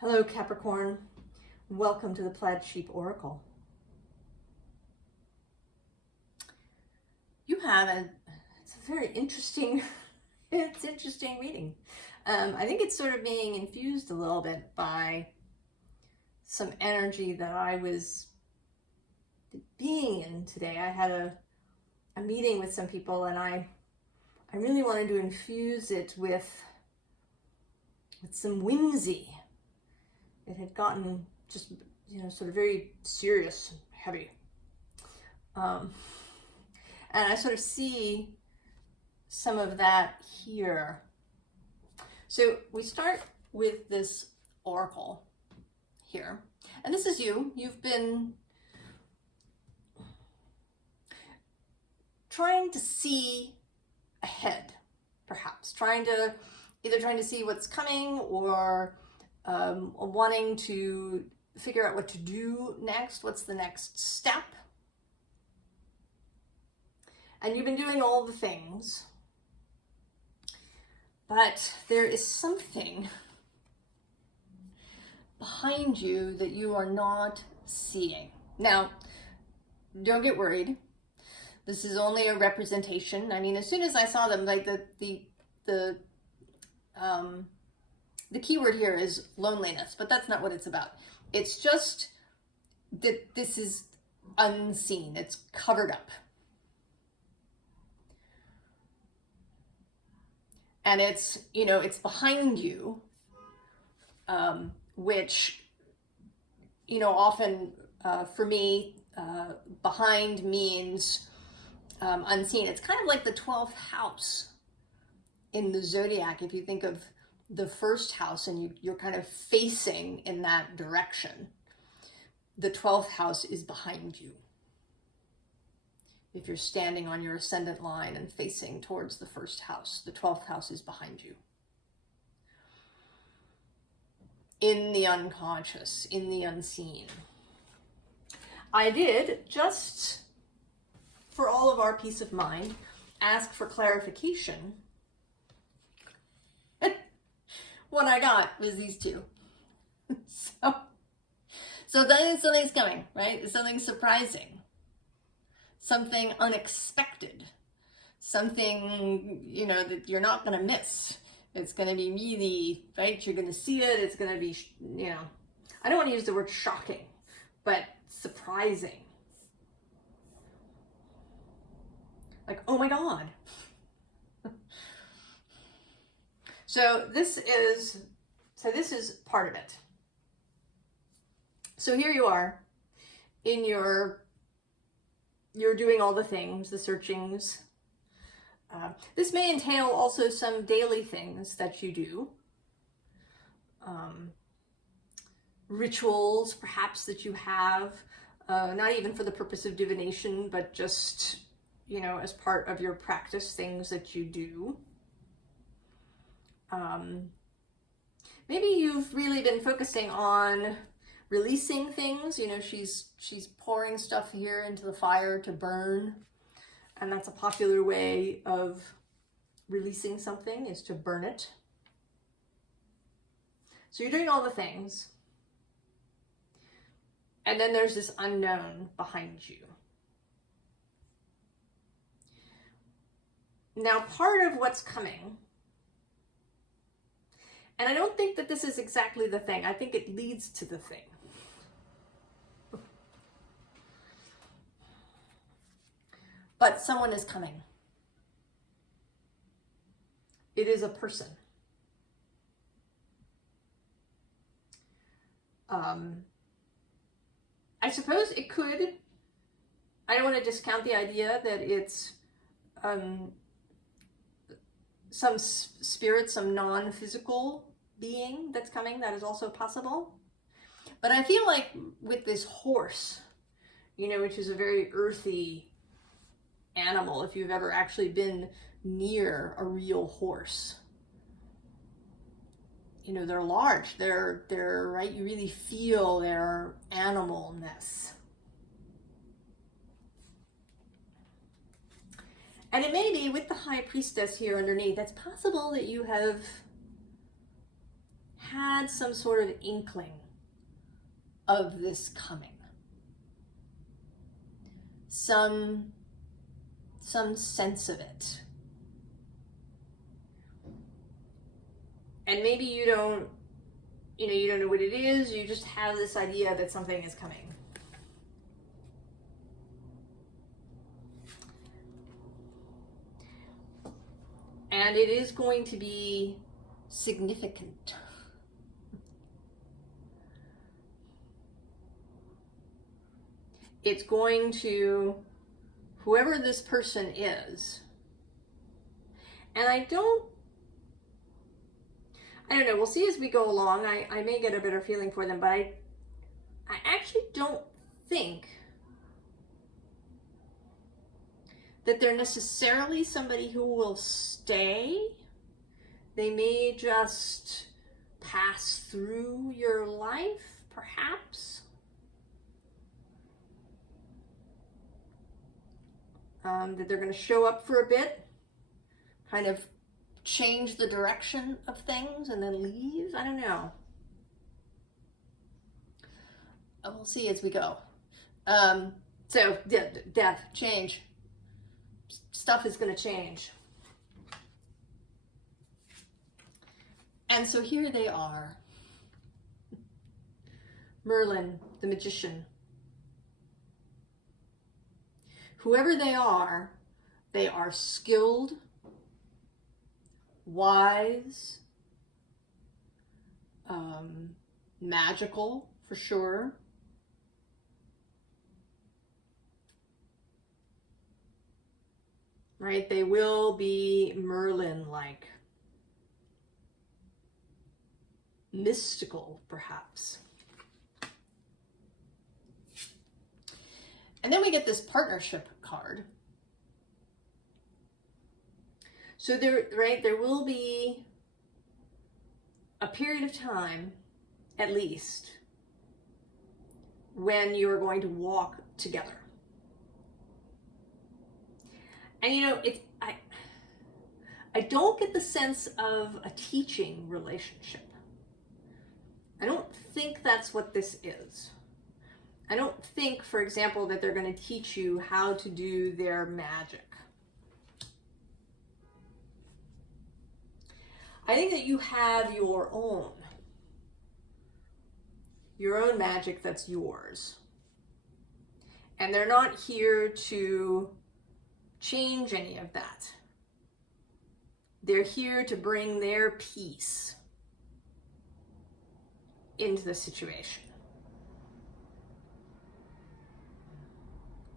Hello, Capricorn. Welcome to the Plaid Sheep Oracle. You have it's a very interesting, it's interesting reading. I think it's sort of being infused a little bit by some energy that I was being in today. I had a meeting with some people, and I really wanted to infuse it with some whimsy. It had gotten just, sort of very serious and heavy. And I sort of see some of that here. So we start with this oracle here. And this is you. You've been trying to see ahead, perhaps. Either trying to see what's coming or wanting to figure out what to do next. What's the next step? And you've been doing all the things, but there is something behind you that you are not seeing. Now, don't get worried. This is only a representation. I mean, as soon as I saw them, like the keyword here is loneliness, but that's not what it's about. It's just that this is unseen. It's covered up. And it's, it's behind you, which, often for me, behind means unseen. It's kind of like the 12th house in the zodiac. If you think of the first house and you're kind of facing in that direction, the 12th house is behind you. If you're standing on your ascendant line and facing towards the first house, the 12th house is behind you. In the unconscious, in the unseen. I did, just for all of our peace of mind, ask for clarification. What I got was these two. So then something's coming, right? Something surprising. Something unexpected. Something, that you're not going to miss. It's going to be really, right? You're going to see it. It's going to be, I don't want to use the word shocking, but surprising. Like, oh my God. So this is part of it. So here you are in you're doing all the things, the searchings. This may entail also some daily things that you do. Rituals, perhaps, that you have, not even for the purpose of divination, but just, as part of your practice, things that you do. Maybe you've really been focusing on releasing things. She's pouring stuff here into the fire to burn, and that's a popular way of releasing something, is to burn it. So you're doing all the things, and then there's this unknown behind you. Now, part of what's coming, and I don't think that this is exactly the thing. I think it leads to the thing. But someone is coming. It is a person. I suppose it could, I don't want to discount the idea that it's some spirit, some non-physical being that's coming. That is also possible. But I feel like with this horse, which is a very earthy animal, if you've ever actually been near a real horse, they're large, they're right, you really feel their animalness. And it may be with the High Priestess here underneath, it's possible that you have had some sort of inkling of this coming. Some sense of it. And maybe you don't know what it is, you just have this idea that something is coming. And it is going to be significant. It's going to, whoever this person is, and I don't know, we'll see as we go along. I may get a better feeling for them, but I actually don't think that they're necessarily somebody who will stay. They may just pass through your life, perhaps. That they're going to show up for a bit, kind of change the direction of things and then leave. I don't know. We'll see as we go. So death, change. Stuff is going to change. And so here they are. Merlin, the magician. Whoever they are skilled, wise, magical for sure. Right? They will be Merlin-like. Mystical, perhaps. And then we get this partnership card. So there will be a period of time, at least, when you are going to walk together. And I don't get the sense of a teaching relationship. I don't think that's what this is. I don't think, for example, that they're going to teach you how to do their magic. I think that you have your own magic that's yours. And they're not here to change any of that. They're here to bring their peace into the situation.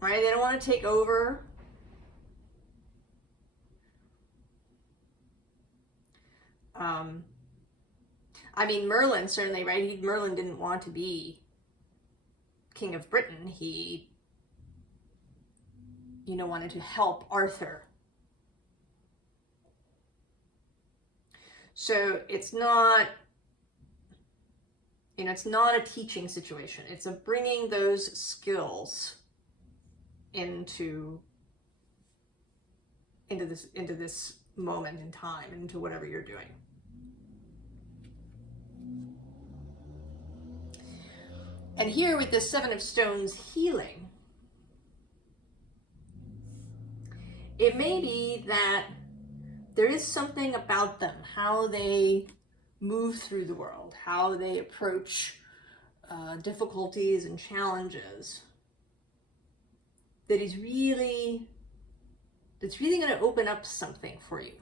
Right? They don't want to take over. I mean, Merlin certainly, right? Merlin didn't want to be King of Britain. He, wanted to help Arthur. So it's not, it's not a teaching situation. It's a bringing those skills into this moment in time, into whatever you're doing. And here with the Seven of Stones healing, it may be that there is something about them, how they move through the world, how they approach difficulties and challenges, that's really going to open up something for you.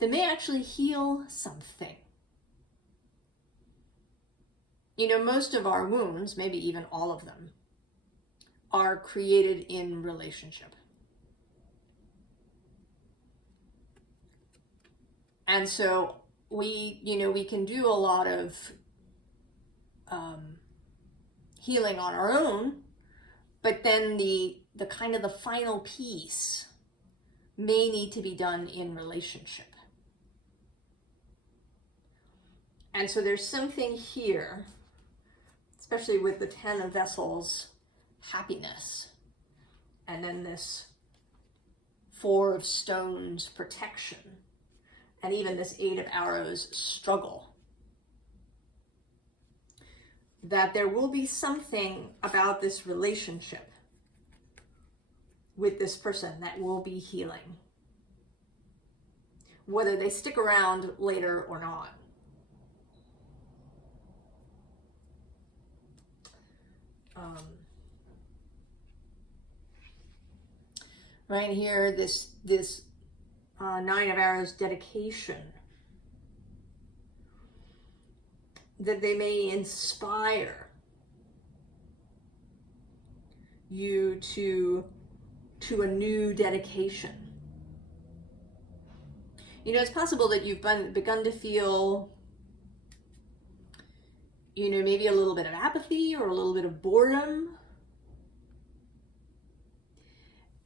That may actually heal something. Most of our wounds, maybe even all of them, are created in relationship. And so we can do a lot of healing on our own, but then the kind of the final piece may need to be done in relationship. And so there's something here, especially with the 10 of Vessels, happiness, and then this Four of Stones, protection, and even this Eight of Arrows, struggle. That there will be something about this relationship with this person that will be healing, whether they stick around later or not. Right here, this Nine of Arrows, dedication. That they may inspire you to a new dedication. You know, it's possible that you've begun to feel, you know, maybe a little bit of apathy or a little bit of boredom.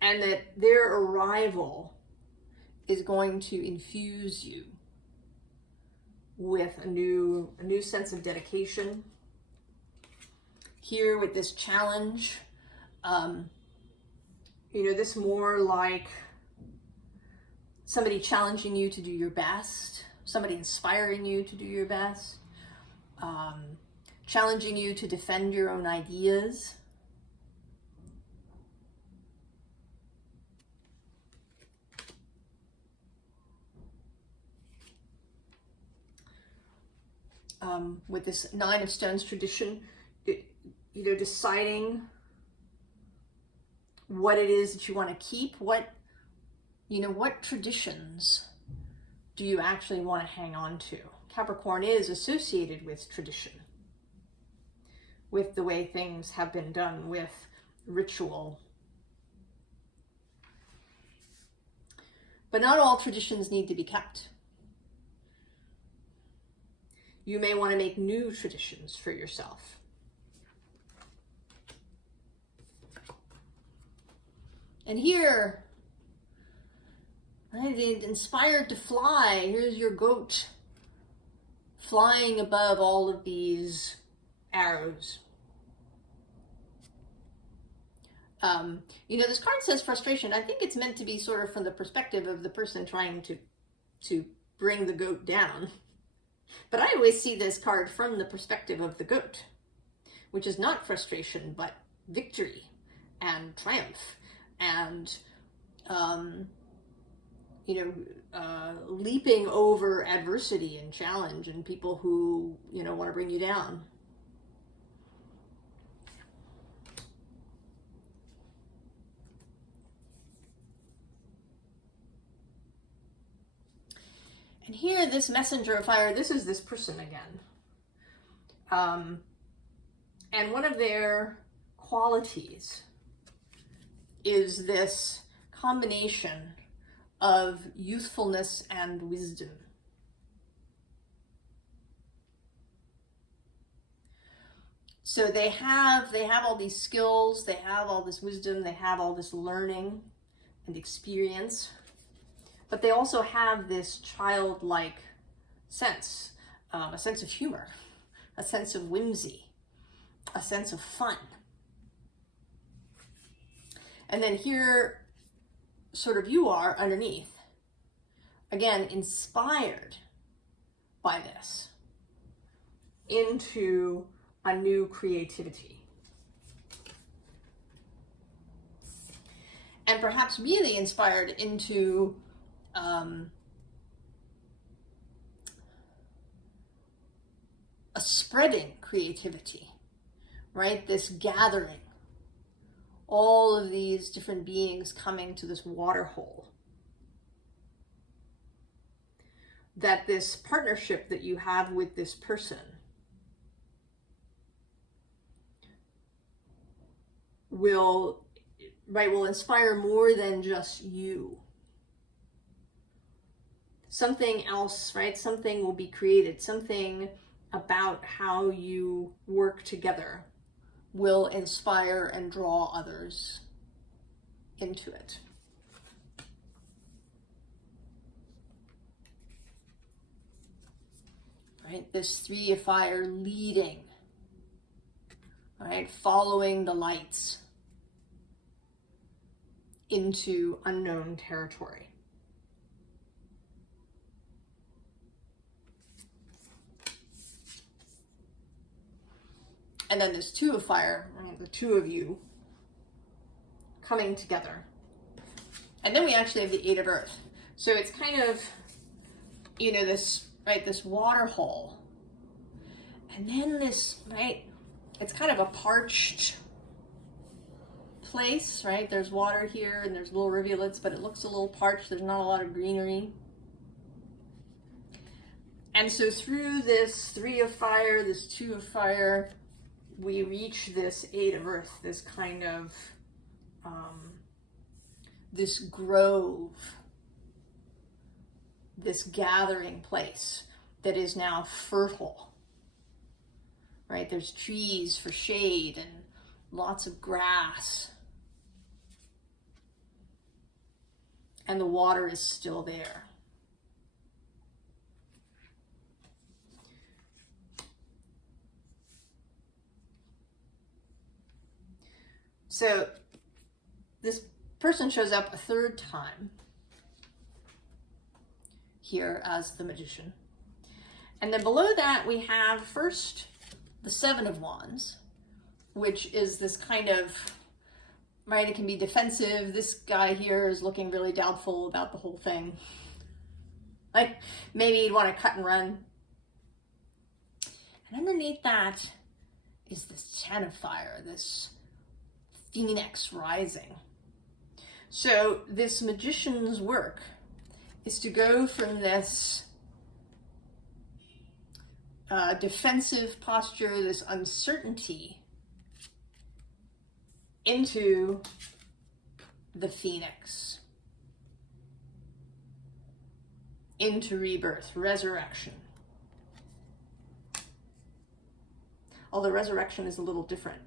And that their arrival is going to infuse you with a new sense of dedication. Here with this challenge, you know, this more like somebody challenging you to do your best, somebody inspiring you to do your best, challenging you to defend your own ideas. With this Nine of Stones tradition, you know, deciding what it is that you want to keep, what traditions do you actually want to hang on to? Capricorn is associated with tradition, with the way things have been done, with ritual. But not all traditions need to be kept. You may want to make new traditions for yourself. And here, right, inspired to fly. Here's your goat flying above all of these arrows. You know, this card says frustration. I think it's meant to be sort of from the perspective of the person trying to bring the goat down. But I always see this card from the perspective of the goat, which is not frustration, but victory and triumph and, you know, leaping over adversity and challenge and people who, you know, want to bring you down. And here, this messenger of fire, this is this person again. And one of their qualities is this combination of youthfulness and wisdom. So they have all these skills, they have all this wisdom, they have all this learning and experience. But they also have this childlike sense, a sense of humor, a sense of whimsy, a sense of fun. And then here, sort of you are underneath, again, inspired by this into a new creativity. And perhaps really inspired into a spreading creativity, right? This gathering, all of these different beings coming to this water hole. That this partnership that you have with this person will inspire more than just you. Something else, right? Something will be created. Something about how you work together will inspire and draw others into it. Right? This Three of Fire leading, right? Following the lights. into unknown territory. And then this Two of Fire, right? The two of you coming together. And then we actually have the Eight of Earth. So it's kind of, you know, this, right, this water hole. And then this, right, it's kind of a parched place, right? There's water here and there's little rivulets, but it looks a little parched. There's not a lot of greenery. And so through this Three of Fire, this Two of Fire, we reach this Eight of Earth, this kind of, this grove, this gathering place that is now fertile, right? There's trees for shade and lots of grass. And the water is still there. So this person shows up a third time here as the Magician. And then below that we have first the Seven of Wands, which is this kind of, right, it can be defensive. This guy here is looking really doubtful about the whole thing. Like maybe he'd want to cut and run. And underneath that is this Ten of Fire, this Phoenix rising. So this magician's work is to go from this defensive posture, this uncertainty, into the Phoenix, into rebirth, resurrection. Although resurrection is a little different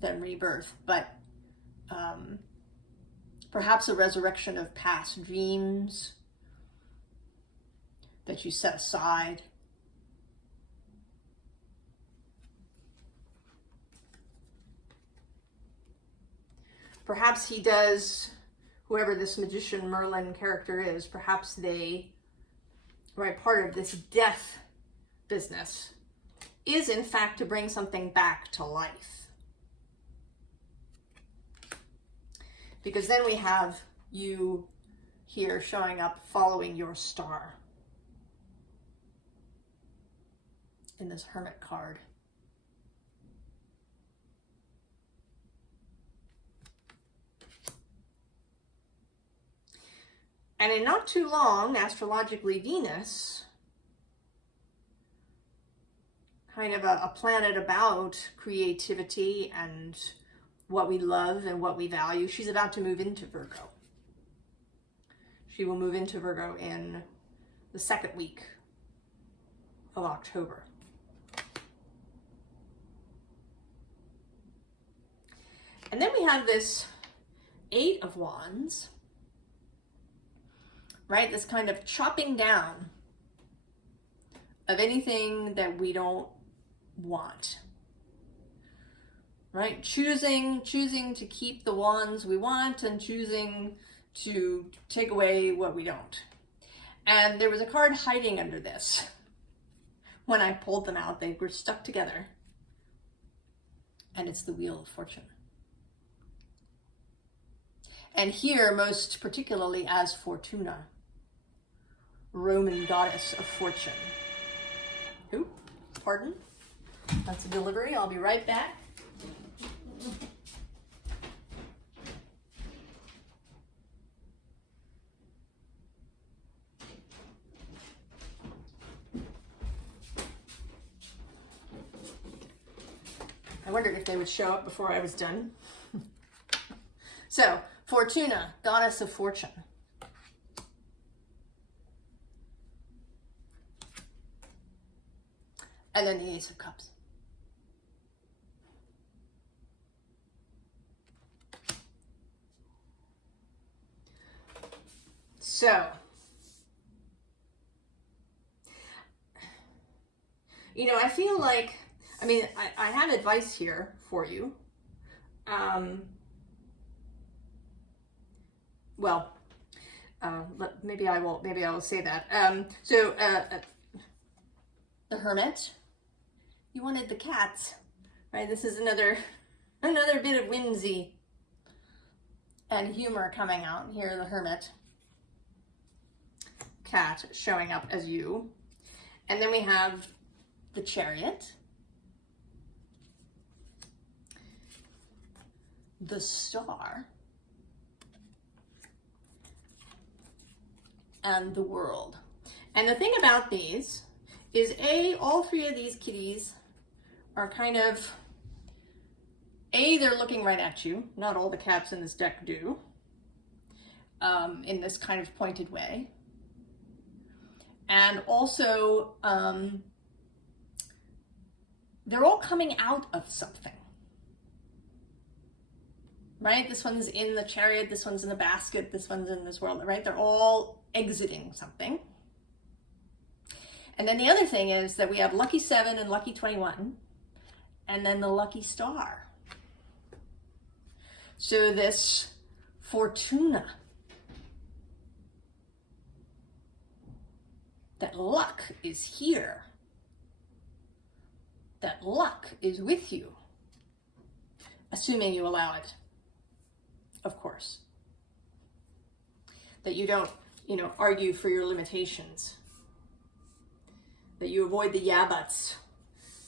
than rebirth, but perhaps a resurrection of past dreams that you set aside. Perhaps he does, whoever this magician Merlin character is, perhaps they, right, part of this death business is in fact to bring something back to life. Because then we have you here showing up following your star in this Hermit card. And in not too long, astrologically, Venus, kind of a planet about creativity and what we love and what we value, she's about to move into Virgo. She will move into Virgo in the second week of October. And then we have this Eight of Wands, right? This kind of chopping down of anything that we don't want, right? Choosing to keep the wands we want and choosing to take away what we don't. And there was a card hiding under this. When I pulled them out, they were stuck together. And it's the Wheel of Fortune. And here, most particularly as Fortuna, Roman goddess of fortune. Who? Pardon? That's a delivery. I'll be right back. I wondered if they would show up before I was done. So, Fortuna, goddess of fortune. And then the Ace of Cups. So, you know, I feel like, I mean, I have advice here for you. well, maybe I will say that. The Hermit, you wanted the cats, right? This is another bit of whimsy and humor coming out. Here, the Hermit cat showing up as you. And then we have the Chariot, the Star, and the World. And the thing about these is all three of these kitties are kind of, they're looking right at you. Not all the cats in this deck do, in this kind of pointed way. And also, they're all coming out of something, right? This one's in the Chariot, this one's in the basket, this one's in this world, right? They're all exiting something. And then the other thing is that we have Lucky 7 and Lucky 21, and then the Lucky Star. So this Fortuna, that luck is here, that luck is with you, assuming you allow it, of course. That you don't, argue for your limitations. That you avoid the yeah buts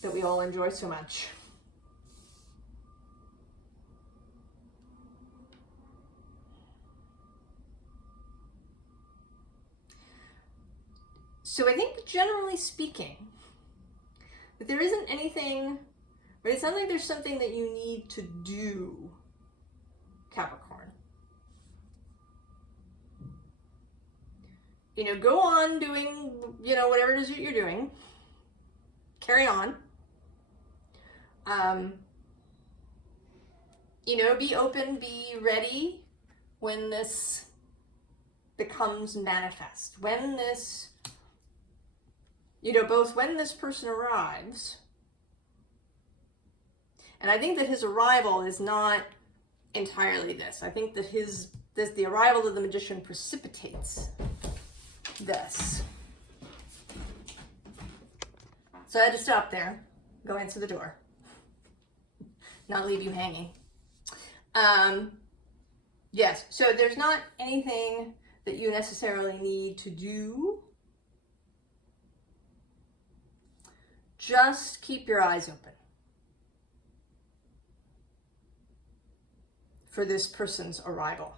that we all enjoy so much. So I think, generally speaking, that there isn't anything, but it's not like there's something that you need to do, Capricorn. Go on doing, whatever it is that you're doing. Carry on. Be open, be ready when this becomes manifest. When this, both when this person arrives, and I think that his arrival is not entirely this. I think that the arrival of the Magician precipitates this. So I had to stop there, go answer the door, not leave you hanging. Yes, so there's not anything that you necessarily need to do. Just keep your eyes open for this person's arrival.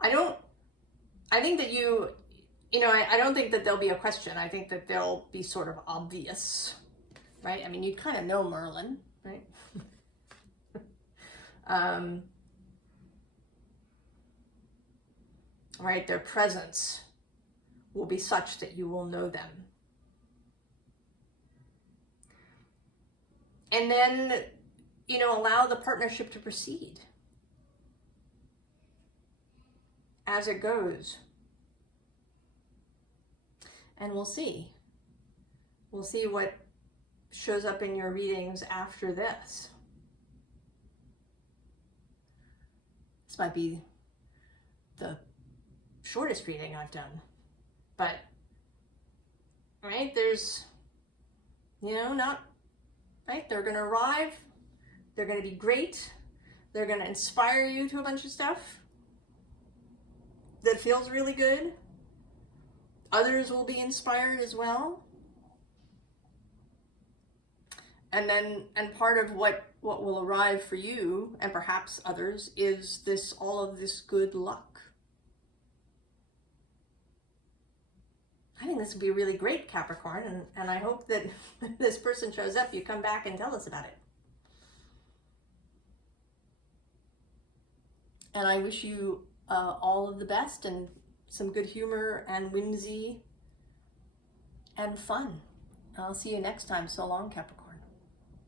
I think that I don't think that there'll be a question. I think that they'll be sort of obvious, right? I mean, you kind of know Merlin, right? Right, their presence will be such that you will know them. And then, allow the partnership to proceed as it goes. And we'll see. We'll see what shows up in your readings after this. This might be the shortest reading I've done, but, right, there's, not, right, they're going to arrive, they're going to be great, they're going to inspire you to a bunch of stuff that feels really good. Others will be inspired as well. And part of what will arrive for you, and perhaps others, is all of this good luck. I think this would be really great, Capricorn, and I hope that this person shows up, you come back and tell us about it. And I wish you all of the best and some good humor and whimsy and fun. I'll see you next time. So long, Capricorn.